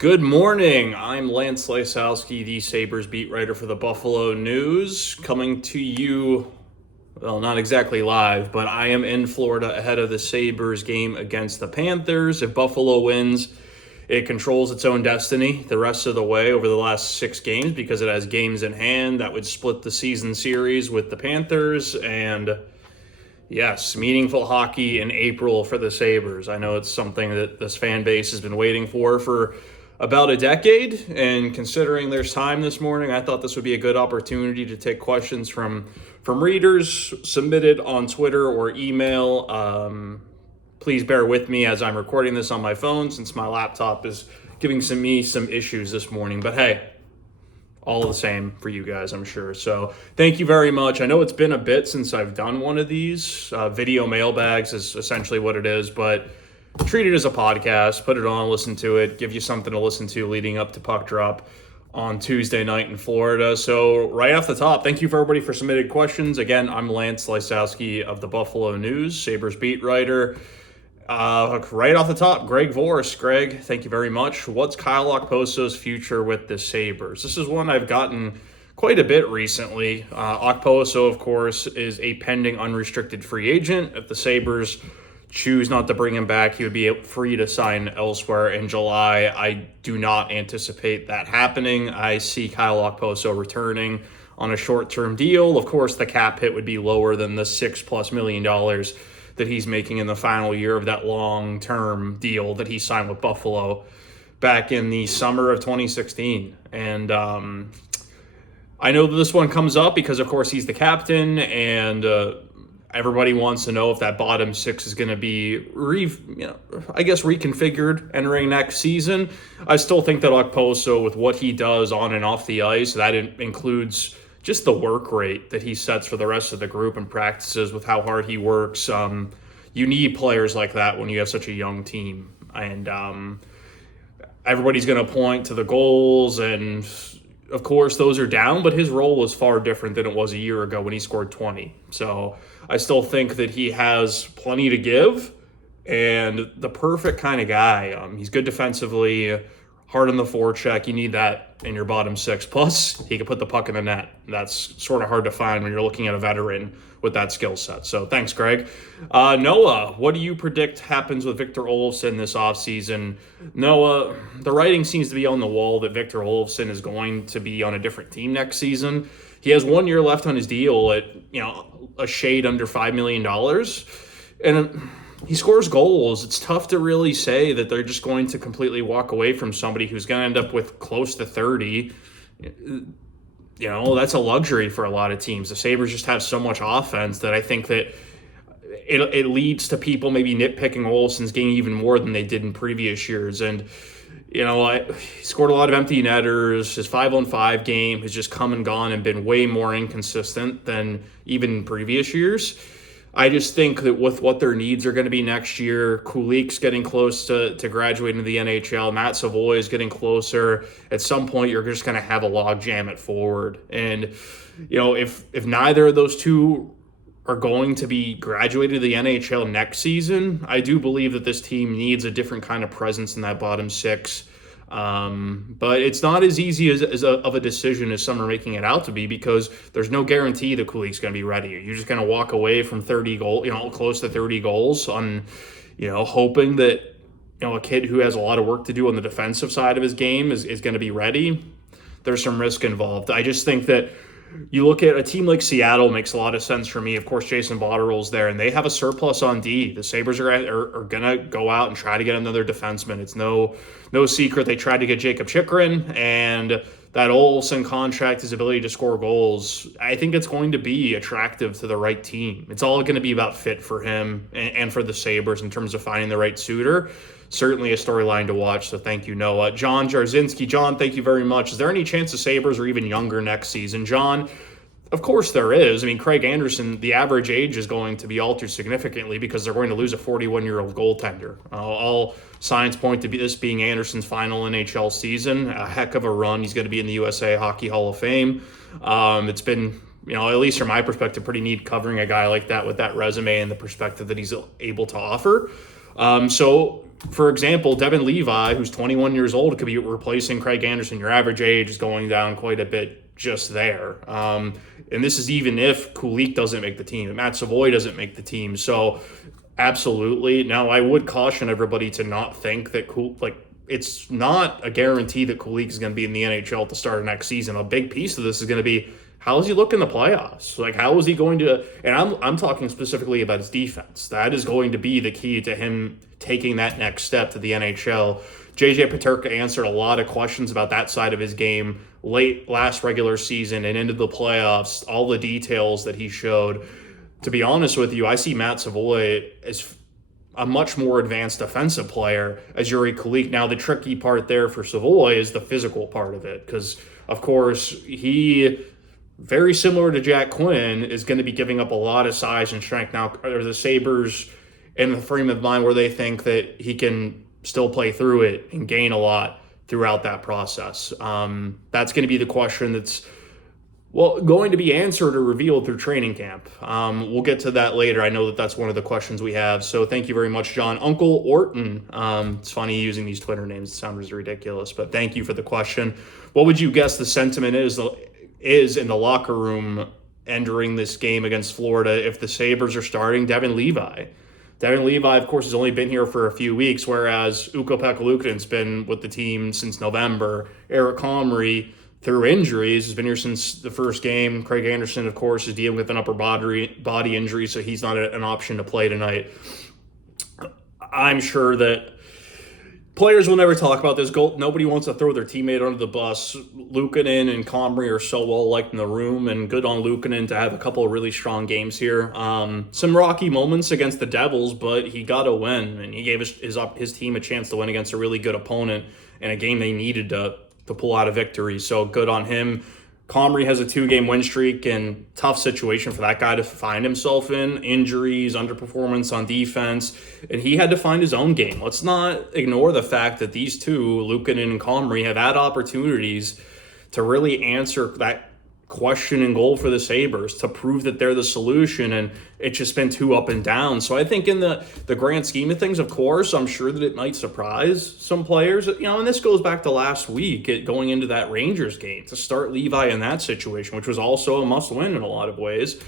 Good morning. I'm Lance Lysowski, the Sabres beat writer for the Buffalo News, coming to you, well, not exactly live, but I am in Florida ahead of the Sabres game against the Panthers. If Buffalo wins, it controls its own destiny the rest of the way over the last 6 games because it has games in hand that would split the season series with the Panthers. And yes, meaningful hockey in April for the Sabres. I know it's something that this fan base has been waiting for about a decade, and considering there's time this morning, I thought this would be a good opportunity to take questions from readers submitted on Twitter or email. Please bear with me as I'm recording this on my phone since my laptop is giving me some issues this morning. But hey, all the same for you guys, I'm sure. So thank you very much. I know it's been a bit since I've done one of these. Video mailbags is essentially what it is, but treat it as a podcast, put it on, listen to it, give you something to listen to leading up to puck drop on Tuesday night in Florida. So right off the top, thank you for everybody for submitted questions. Again, I'm Lance Lysowski of the Buffalo News, Sabres beat writer. Right off the top, Greg Vorse. Greg, thank you very much. What's Kyle Okposo's future with the Sabres? This is one I've gotten quite a bit recently. Okposo, of course, is a pending unrestricted free agent. If the Sabres choose not to bring him back, he would be free to sign elsewhere in July. I do not anticipate that happening. I see Kyle Okposo returning on a short-term deal. Of course, the cap hit would be lower than the $6+ million that he's making in the final year of that long-term deal that he signed with Buffalo back in the summer of 2016. And I know that this one comes up because, of course, he's the captain, and everybody wants to know if that bottom 6 is going to be, reconfigured entering next season. I still think that Okposo, with what he does on and off the ice, that includes just the work rate that he sets for the rest of the group and practices with how hard he works. You need players like that when you have such a young team. And everybody's going to point to the goals, and of course those are down, but his role was far different than it was a year ago when he scored 20. So I still think that he has plenty to give and the perfect kind of guy. He's good defensively, hard on the forecheck. You need that in your bottom 6. Plus, he can put the puck in the net. That's sort of hard to find when you're looking at a veteran with that skill set. So thanks, Greg. Noah, what do you predict happens with Victor Olofsson this offseason? Noah, the writing seems to be on the wall that Victor Olofsson is going to be on a different team next season. He has 1 year left on his deal at, a shade under $5 million. And he scores goals. It's tough to really say that they're just going to completely walk away from somebody who's going to end up with close to 30. That's a luxury for a lot of teams. The Sabres just have so much offense that I think that it leads to people maybe nitpicking Olofsson's game even more than they did in previous years. And, he scored a lot of empty netters. His 5-on-5 game has just come and gone and been way more inconsistent than even previous years. I just think that with what their needs are going to be next year, Kulich's getting close to graduating to the NHL. Matt-Savoie is getting closer. At some point, you're just going to have a logjam at forward. And, if neither of those two are going to be graduated to the NHL next season, I do believe that this team needs a different kind of presence in that bottom 6. But it's not as easy of a decision as some are making it out to be, because there's no guarantee that Kulich's going to be ready. You're just going to walk away from 30 goals, close to 30 goals on, hoping that, a kid who has a lot of work to do on the defensive side of his game is going to be ready. There's some risk involved. I just think that you look at a team like Seattle, makes a lot of sense for me. Of course, Jason Botterill's there, and they have a surplus on D. The Sabres are going to go out and try to get another defenseman. It's no secret they tried to get Jacob Chychrun, and that Olsen contract, his ability to score goals, I think it's going to be attractive to the right team. It's all going to be about fit for him and for the Sabres in terms of finding the right suitor. Certainly a storyline to watch, so thank you, Noah. John Jarzinski. John, thank you very much. Is there any chance the Sabres are even younger next season? John, of course there is. I mean, Craig Anderson, the average age is going to be altered significantly because they're going to lose a 41-year-old goaltender. All signs point to this being Anderson's final NHL season. A heck of a run. He's going to be in the USA Hockey Hall of Fame. It's been, at least from my perspective, pretty neat covering a guy like that with that resume and the perspective that he's able to offer. So, for example, Devon Levi, who's 21 years old, could be replacing Craig Anderson. Your average age is going down quite a bit just there. And this is even if Kulich doesn't make the team, and matt-Savoie doesn't make the team. So, absolutely. Now, I would caution everybody to not think that it's not a guarantee that Kulich is going to be in the NHL at the start of next season. A big piece of this is going to be, how does he look in the playoffs? Like, how is he going to, and I'm talking specifically about his defense. That is going to be the key to him taking that next step to the NHL. JJ Peterka answered a lot of questions about that side of his game late last regular season and into the playoffs, all the details that he showed. To be honest with you, I see matt-Savoie as a much more advanced offensive player as jiri-kulich. Now, the tricky part there for Savoie is the physical part of it, because, of course, he, very similar to Jack Quinn, is going to be giving up a lot of size and strength. Now, are the Sabres in the frame of mind where they think that he can still play through it and gain a lot throughout that process? That's going to be the question that's going to be answered or revealed through training camp. We'll get to that later. I know that that's one of the questions we have. So thank you very much, John. Uncle Orton. It's funny using these Twitter names. It sounds ridiculous, but thank you for the question. What would you guess the sentiment is in the locker room entering this game against Florida if the Sabres are starting Devon Levi? Devon Levi, of course, has only been here for a few weeks, whereas ukko-Pekka-Luukkonen's been with the team since November. Eric Comrie, through injuries, has been here since the first game. Craig Anderson, of course, is dealing with an upper body injury, so he's not an option to play tonight. I'm sure that players will never talk about this goal. Nobody wants to throw their teammate under the bus. Luukkonen and Comrie are so well liked in the room, and good on Luukkonen to have a couple of really strong games here. Some rocky moments against the Devils, but he got a win, and he gave his team a chance to win against a really good opponent in a game they needed to pull out a victory. So good on him. Comrie has a 2-game win streak, and tough situation for that guy to find himself in. Injuries, underperformance on defense, and he had to find his own game. Let's not ignore the fact that these two, Luukkonen and Comrie, have had opportunities to really answer that question and goal for the Sabres, to prove that they're the solution, and it's just been too up and down. So I think in the grand scheme of things, of course, I'm sure that it might surprise some players, and this goes back to last week, going into that Rangers game, to start Levi in that situation, which was also a must-win in a lot of ways.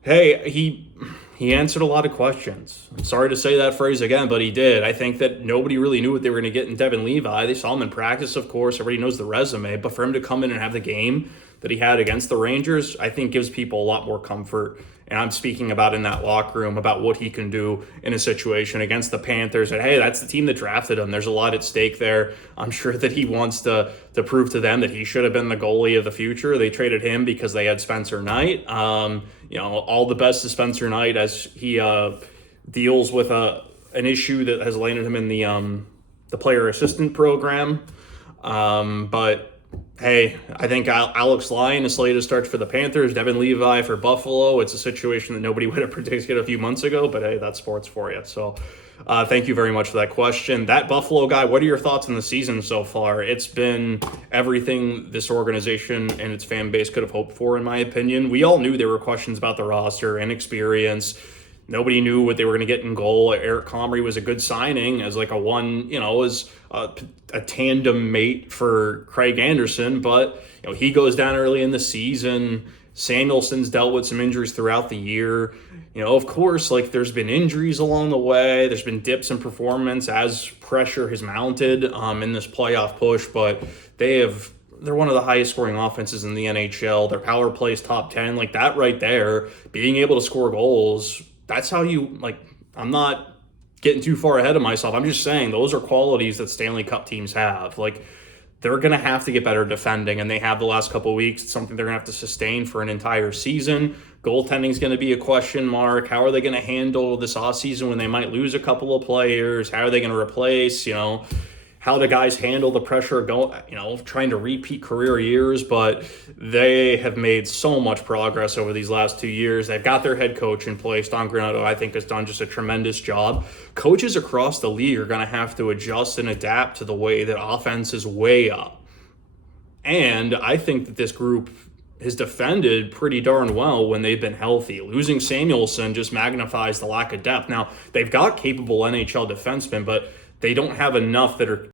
Hey, he answered a lot of questions. I'm sorry to say that phrase again, but he did. I think that nobody really knew what they were going to get in Devon Levi. They saw him in practice, of course. Everybody knows the resume, but for him to come in and have the game that he had against the Rangers, I think gives people a lot more comfort. And I'm speaking about in that locker room about what he can do in a situation against the Panthers. And hey, that's the team that drafted him. There's a lot at stake there. I'm sure that he wants to prove to them that he should have been the goalie of the future. They traded him because they had Spencer Knight. All the best to Spencer Knight as he deals with an issue that has landed him in the player assistant program. But hey, I think Alex Lyon is slated to start for the Panthers, Devon Levi for Buffalo. It's a situation that nobody would have predicted a few months ago, but hey, that's sports for you. So thank you very much for that question. That Buffalo guy, what are your thoughts on the season so far? It's been everything this organization and its fan base could have hoped for, in my opinion. We all knew there were questions about the roster and experience. Nobody knew what they were going to get in goal. Eric Comrie was a good signing as like as a tandem mate for Craig Anderson, but he goes down early in the season. Samuelson's dealt with some injuries throughout the year. Of course, there's been injuries along the way. There's been dips in performance as pressure has mounted in this playoff push, but they're one of the highest scoring offenses in the NHL. Their power play is top 10. Like that right there, being able to score goals, that's how I'm not getting too far ahead of myself. I'm just saying those are qualities that Stanley Cup teams have. They're going to have to get better defending, and they have the last couple of weeks. It's something they're going to have to sustain for an entire season. Goaltending is going to be a question mark. How are they going to handle this offseason when they might lose a couple of players? How are they going to replace, how the guys handle the pressure trying to repeat career years, but they have made so much progress over these last 2 years. They've got their head coach in place. Don-Granato, I think, has done just a tremendous job. Coaches across the league are going to have to adjust and adapt to the way that offense is way up. And I think that this group has defended pretty darn well when they've been healthy. Losing Samuelson just magnifies the lack of depth. Now, they've got capable NHL defensemen, but they don't have enough that are